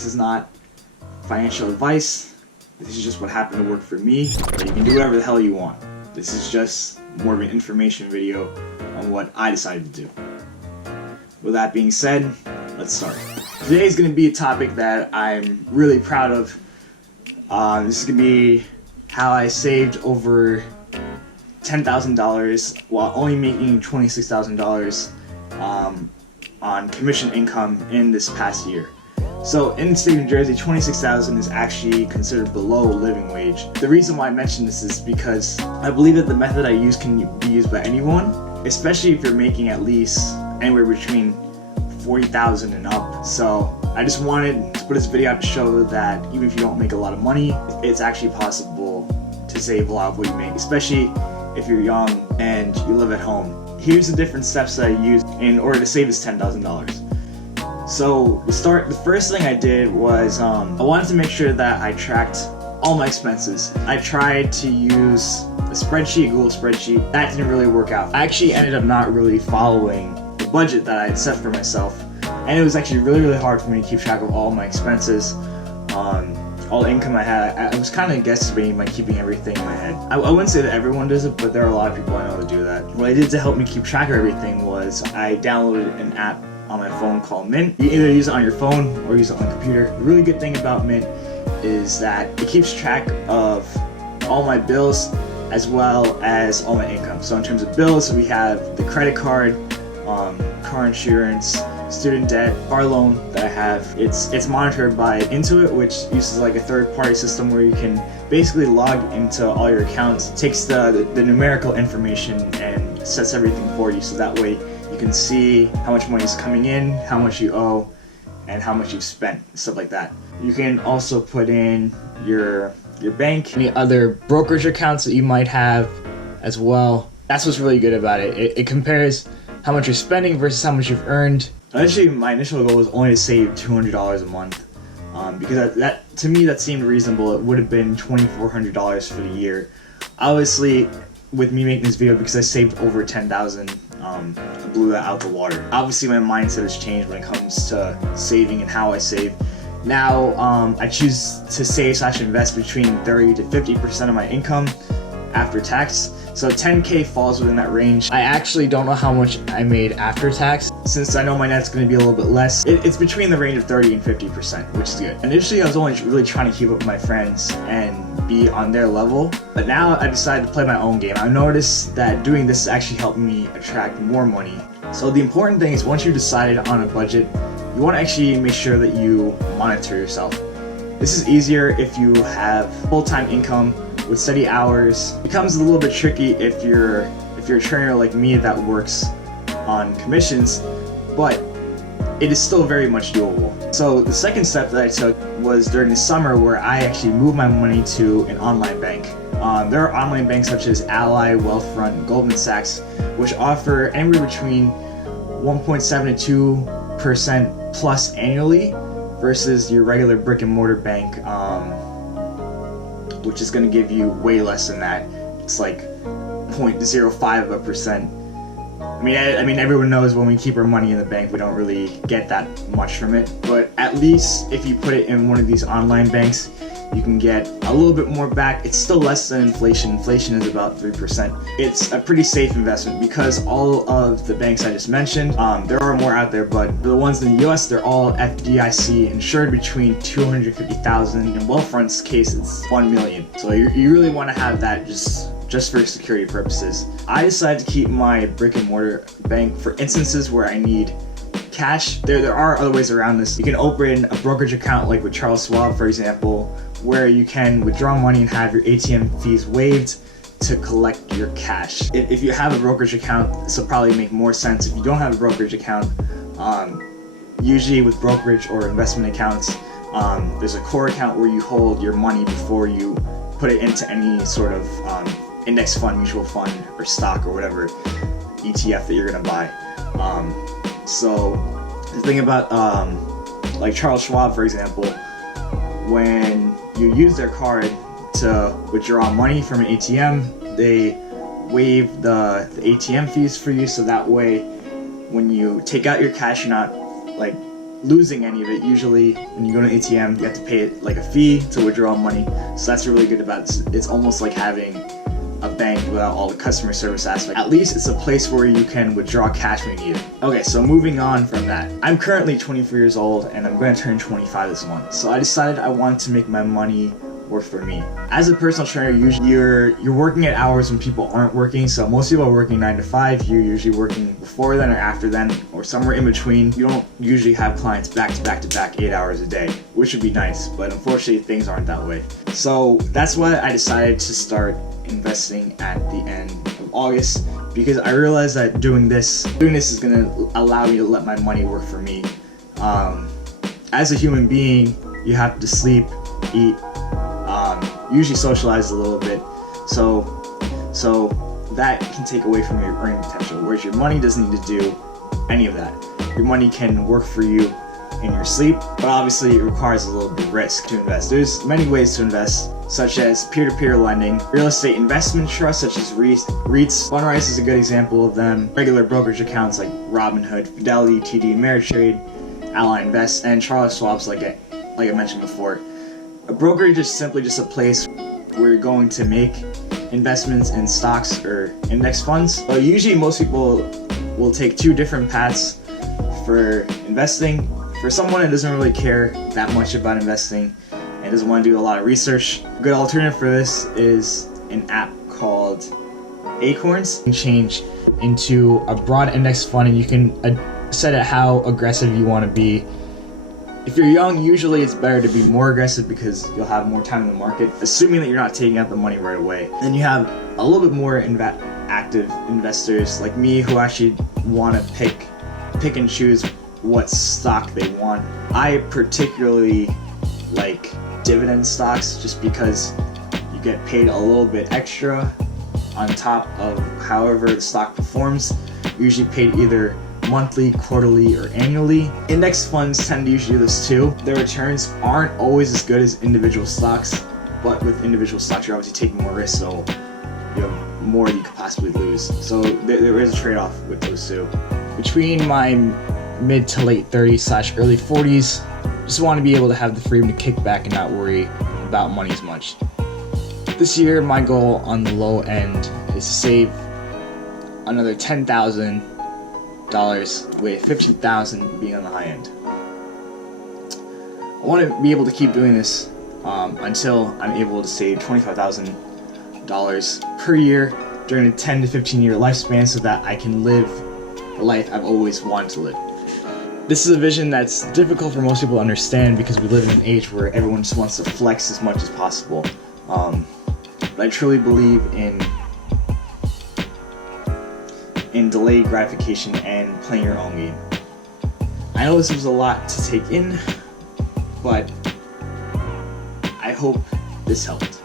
This is not financial advice. This is just what happened to work for me. But you can do whatever the hell you want. This is just more of an information video on what I decided to do. With that being said, let's start. Today is going to be a topic that I'm really proud of. This is going to be how I saved over $10,000 while only making $26,000 on commission income in this past year. So in the state of New Jersey, $26,000 is actually considered below living wage. The reason why I mention this is because I believe that the method I use can be used by anyone, especially if you're making at least anywhere between $40,000 and up. So I just wanted to put this video out to show that even if you don't make a lot of money, it's actually possible to save a lot of what you make, especially if you're young and you live at home. Here's the different steps that I used in order to save this $10,000. So the first thing I did was I wanted to make sure that I tracked all my expenses. I tried to use a spreadsheet, a Google spreadsheet. That didn't really work out. I actually ended up not really following the budget that I had set for myself. And it was actually really hard for me to keep track of all my expenses, all the income I had. I was kind of guesstimating by keeping everything in my head. I wouldn't say that everyone does it, but there are a lot of people I know that do that. What I did to help me keep track of everything was I downloaded an app on my phone called Mint. You either use it on your phone or use it on the computer. The really good thing about Mint is that it keeps track of all my bills as well as all my income. So in terms of bills, we have the credit card, car insurance, student debt, car loan that I have. It's monitored by Intuit, which uses like a third-party system where you can basically log into all your accounts, takes the numerical information and sets everything for you, so that way you can see how much money is coming in, how much you owe, and how much you've spent, stuff like that. You can also put in your bank, any other brokerage accounts that you might have as well. That's what's really good about it. It compares how much you're spending versus how much you've earned. Actually, my initial goal was only to save $200 a month, because that to me that seemed reasonable. It would have been $2,400 for the year. Obviously, with me making this video, because I saved over $10,000, I blew that out the water. Obviously, my mindset has changed when it comes to saving and how I save. Now, I choose to save/invest between 30 to 50% of my income after tax. So 10K falls within that range. I actually don't know how much I made after tax, since I know my net's going to be a little bit less. It's between the range of 30 and 50%, which is good. Initially, I was only really trying to keep up with my friends and be on their level, but now I decided to play my own game. I noticed that doing this actually helped me attract more money. So the important thing is, once you decided on a budget, you want to actually make sure that you monitor yourself. This is easier if you have full-time income with steady hours. It becomes a little bit tricky if you're a trainer like me that works on commissions, but it is still very much doable. So the second step that I took was during the summer, where I actually moved my money to an online bank. There are online banks such as Ally, Wealthfront, Goldman Sachs, which offer anywhere between 1.7 to 2% plus annually versus your regular brick and mortar bank, which is going to give you way less than that. It's like 0.05%. I mean, everyone knows when we keep our money in the bank, we don't really get that much from it. But at least if you put it in one of these online banks, you can get a little bit more back. It's still less than inflation. Inflation is about 3%. It's a pretty safe investment because all of the banks I just mentioned, there are more out there, but the ones in the US, they're all FDIC insured between $250,000. In Wealthfront's case, it's $1 million. So you really want to have that just for security purposes. I decided to keep my brick and mortar bank for instances where I need cash. There are other ways around this. You can open a brokerage account like with Charles Schwab, for example, where you can withdraw money and have your ATM fees waived to collect your cash. If you have a brokerage account, this will probably make more sense. If you don't have a brokerage account, usually with brokerage or investment accounts, there's a core account where you hold your money before you put it into any sort of index fund, mutual fund, or stock, or whatever ETF that you're gonna buy. So the thing about like Charles Schwab, for example, when you use their card to withdraw money from an ATM, they waive the ATM fees for you, so that way when you take out your cash, you're not like losing any of it. Usually when you go to an ATM, you have to pay like a fee to withdraw money. So that's really good about it. It's almost like having a bank without all the customer service aspect. At least it's a place where you can withdraw cash when you need it. Okay, so moving on from that. I'm currently 24 years old and I'm going to turn 25 this month. So I decided I wanted to make my money work for me. As a personal trainer, usually you're working at hours when people aren't working. So most people are working 9 to 5. You're usually working before then or after then or somewhere in between. You don't usually have clients back to back to back 8 hours a day, which would be nice, but unfortunately things aren't that way. So that's why I decided to start investing at the end of August, because I realized that doing this is going to allow me to let my money work for me. As a human being, you have to sleep, eat, usually socialize a little bit, so that can take away from your earning potential, whereas your money doesn't need to do any of that. Your money can work for you in your sleep, but obviously it requires a little bit of risk to invest. There's many ways to invest, such as peer-to-peer lending, real estate investment trusts such as REITs. Sunrise is a good example of them. Regular brokerage accounts like Robinhood, Fidelity, TD Ameritrade, Ally Invest, and Charles Schwab's like I mentioned before. A brokerage is simply just a place where you're going to make investments in stocks or index funds. But usually most people will take two different paths for investing. For someone that doesn't really care that much about investing and doesn't want to do a lot of research, a good alternative for this is an app called Acorns. You can change into a broad index fund and you can set it how aggressive you want to be. If you're young, usually it's better to be more aggressive because you'll have more time in the market, assuming that you're not taking out the money right away. Then you have a little bit more active investors like me who actually want to pick and choose what stock they want. I particularly like dividend stocks just because you get paid a little bit extra on top of however the stock performs. You're usually paid either monthly, quarterly, or annually. Index funds tend to usually do this too. Their returns aren't always as good as individual stocks, but with individual stocks you're obviously taking more risk, so you have more than you could possibly lose. So there is a trade-off with those two. Between my mid to late 30s / early 40s, just want to be able to have the freedom to kick back and not worry about money as much. This year, my goal on the low end is to save another $10,000 with $15,000 being on the high end. I want to be able to keep doing this until I'm able to save $25,000 per year during a 10 to 15 year lifespan so that I can live the life I've always wanted to live. This is a vision that's difficult for most people to understand because we live in an age where everyone just wants to flex as much as possible. But I truly believe in delayed gratification and playing your own game. I know this was a lot to take in, but I hope this helped.